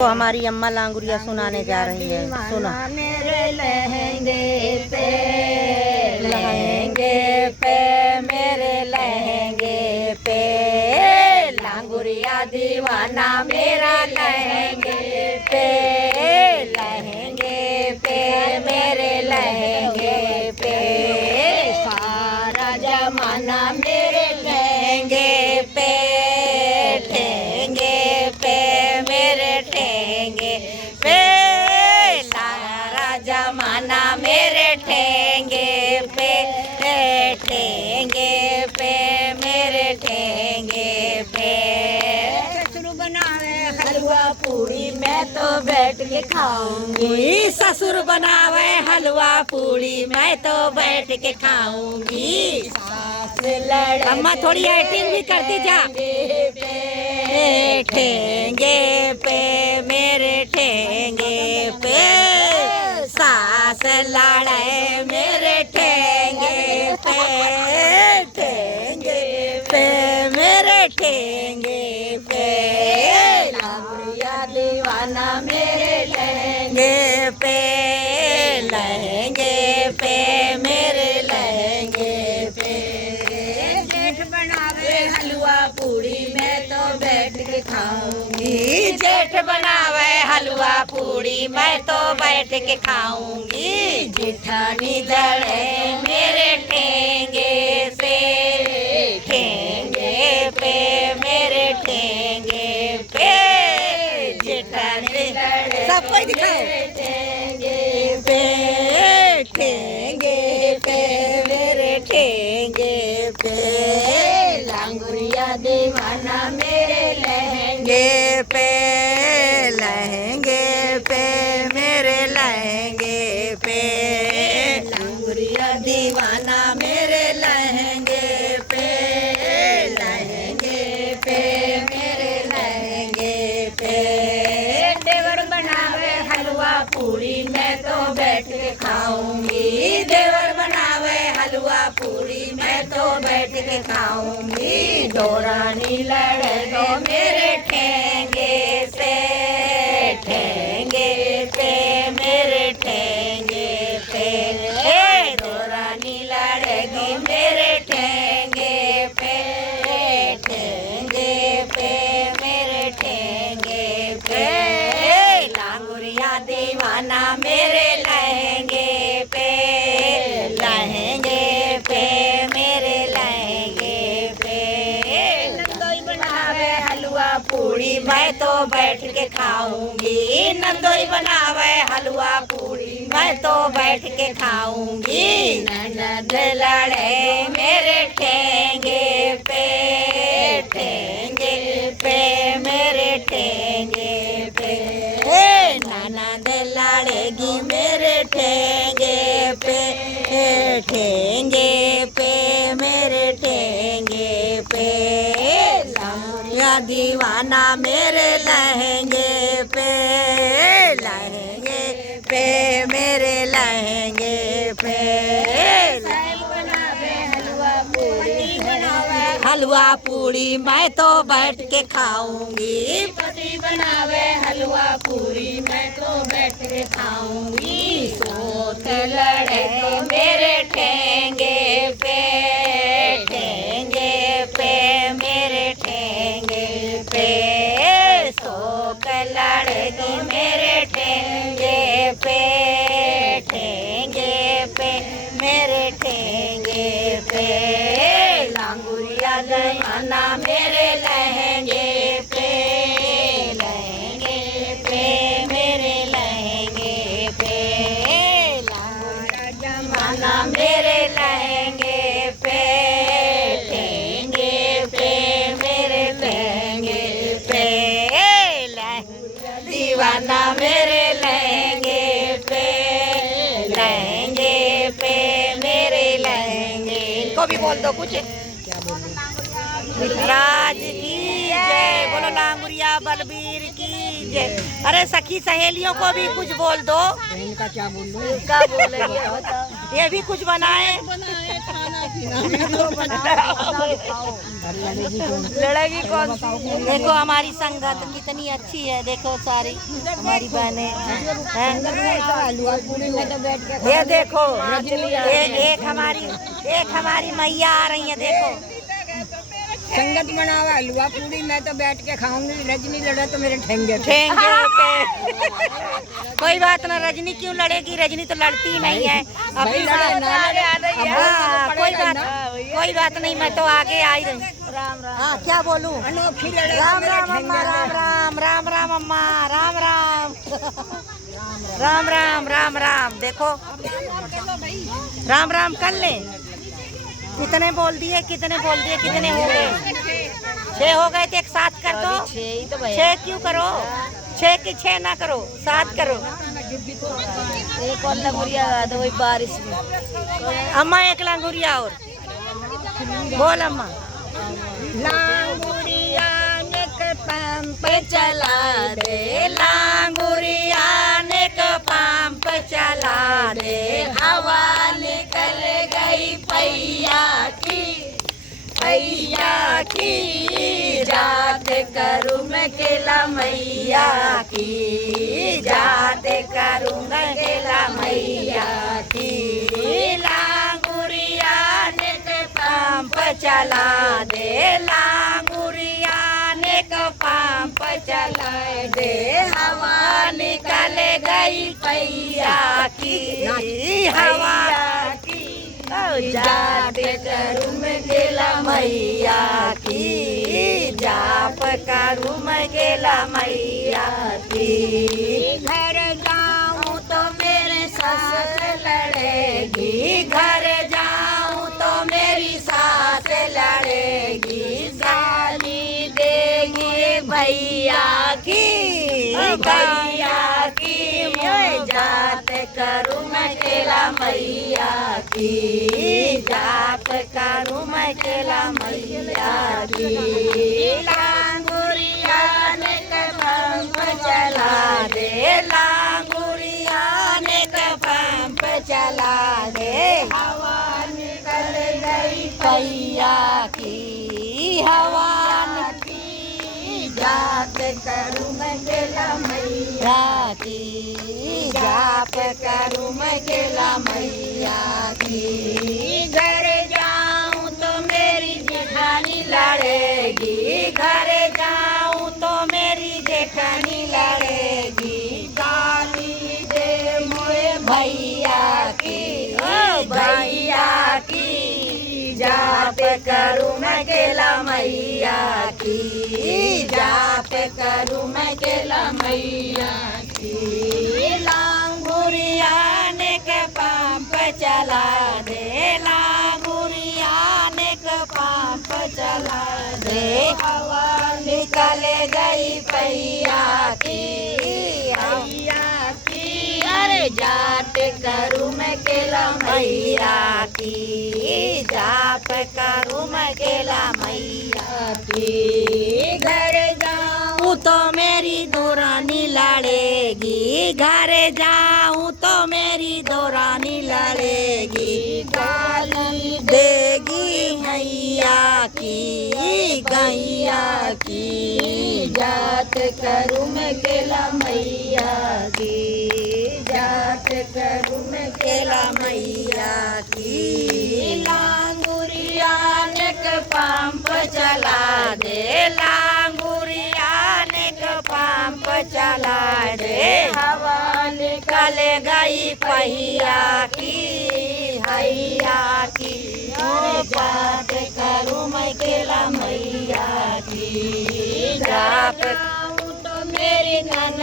तो हमारी अम्मा लांगुरिया सुनाने जा रही है। सुनो। मेरे लहंगे पे मेरे लहंगे पे लांगुरिया दीवाना मेरा लहंगे पे मेरे लहंगे पे सारा जमाना मेरे लहंगे पे जमाना मेरे ठेंगे पे मेरे ठेंगे पे ससुर बनावे हलवा पूड़ी मैं तो बैठ के खाऊंगी। ससुर बनावे हलवा पूड़ी मैं तो बैठ के खाऊंगी। सास लड़े अम्मा थोड़ी एक्टिंग भी करती जा। ठेंगे पे मेरे ठेंगे पे सास लड़े मेरे ठेंगे पे मेरे ठेंगे पे लांगुरिया दीवाना मेरे लहंगे पे मेरे लहंगे पे जेठ बनावे हलवा पूड़ी मैं तो बैठ के खाऊंगी। जेठ बनावे हलवा पूड़ी मैं तो बैठ के खाऊंगी। जेठानी दड़े मेरे ठेंगे पे मेरे ठेंगे पे जेठानी दड़े सबको दिखाओ। ठेंगे पे मेरे ठेंगे पे लांगुरिया दीवाना मेरे लहंगे पे मेरे लहंगे पे लांगुरिया दीवाना मेरे लहंगे पे मेरे लहंगे पे देवर बनावे हलवा पूड़ी मैं तो बैठ के खाऊंगी। देवर बनावे हलवा पूड़ी मैं तो बैठ के खाऊंगी। डोरानी लड़े तो मेरे ठेंगे पे मेरे ठेंगे पे डोरानी लड़ेगी मेरे ठेंगे पे मेरे ठेंगे पे लांगुरिया दीवाना मेरे लहंगे पे मेरे लहंगे पे नंदोई बनावे हलवा पूड़ी मैं तो बैठ के खाऊंगी। नंदोई बनावे हलवा पूड़ी मैं तो बैठ के खाऊंगी। ननद लड़े मेरे ठेंगे पे मेरे ठेंगे पे ननद लड़ेगी मेरे ठेंगे पे मेरे ठेंगे पे लांगुरिया दीवाना मेरे लहंगे पे मेरे लहंगे पे हलवा पूड़ी मैं तो बैठ के खाऊंगी। पति बनावे हलवा पूड़ी मैं तो बैठ के खाऊंगी। सोत लड़े तो मेरे ठेंगे पे मेरे ठेंगे पे सोत लड़ेगी मेरे ठेंगे पे मेरे ठेंगे पे लांगुरिया दीवाना मेरे लहंगे पे मेरे लहंगे पे लांगुरिया जमाना मेरे लहंगे पे मेरे लहंगे पे दीवाना मेरे लहंगे पे मेरे लहंगे। इनको भी बोल दो कुछ। राज की जय बोलो, लांगुरिया बलबीर की जय। अरे सखी सहेलियों को भी कुछ बोल दो। इनका क्या बोल दो? क्या बोलेंगे? ये भी कुछ बनाए। खाना लड़ेगी कौन सी? देखो हमारी संगत कितनी अच्छी है, देखो सारी हमारी बहनें हैं। ये देखो एक हमारी मैया आ रही है, देखो। संगत बनावा हलवा पूरी, मैं तो बैठ के खाऊंगी। रजनी लड़े तो मेरे ठेंगे ठेंगे पे। कोई बात ना, रजनी क्यों लड़ेगी? रजनी तो लड़ती नहीं है अभी। कोई बात नहीं, मैं तो आगे आई रही। राम राम। हाँ, क्या बोलूं? अनोखी लड़े राम राम अम्मा, राम राम, राम राम अम्मा, राम राम, राम राम, राम राम। देखो राम राम कर ले। कितने बोल दिए, कितने हो गए? 6 हो गए, तो एक 7 कर दो। 6 क्यों करो? 6 की 6 ना करो, 7 करो। एक और लंगुरिया गा दो, वही बारिश में। अम्मा एक लांगुरिया और बोल अम्मा। लांगुरिया ने पंप चला दे, लांगुरिया ने पंप चला दे, हवा निकल गई पैया की जात करूँ मैं केला मैया की, जात करूँ मैं केला मैया की। लांगुरिया ने पंप चला दे, लांगुरिया ने पंप चला दे, हवा निकल गई पैया की, हवा की। जाप करूँ मैं केला मैया की, जाप करूँ मैं केला मैया की। घर जाऊँ तो मेरे सास लड़ेगी, घर जाऊँ तो मेरी सास लड़ेगी, गाली देगी भैया की, भैया की। मैं जाप करूँ मैं केला मैया की, जाप करूँ मैं केला मैया की। लांगुरिया ने पंप चला दे, लांगुरिया ने पंप चला दे, हवा निकल गई पैया की, हवा की। जाप करूँ मैं केला मैया की, जाप करूँ मैं केला मैया की। घर जाऊँ तो मेरी जेठानी लड़ेगी, घर जाऊँ तो मेरी जेठानी लड़ेगी, गाली दे मोए भैया की, भैया की। जाप करूँ मैं केला मैया की, जाप करूँ मैं केला मैया की। लांगुरिया ने पंप चला दे, लांगुरिया ने पंप चला दे, हवा निकल गई पैया की, भैया की। अरे जाप करूँ मैं केला मैया की, जाप करूँ मैं केला मैया की। घर जाऊँ तो मेरी दोरानी लड़ेगी, घर जाऊँ तो मेरी दोरानी लड़ेगी, गाली देगी गैया की, गैया की। जात करूँ मैं केला मैया की, जात करूँ मैं केला मैया की। लांगुरिया ने पंप चला दे, लांगुरिया ने पंप चला दे, हवा निकल गई पहिया की, हैया की। जाप करूँ मैं केला मैया की, जाप तो मेरी नन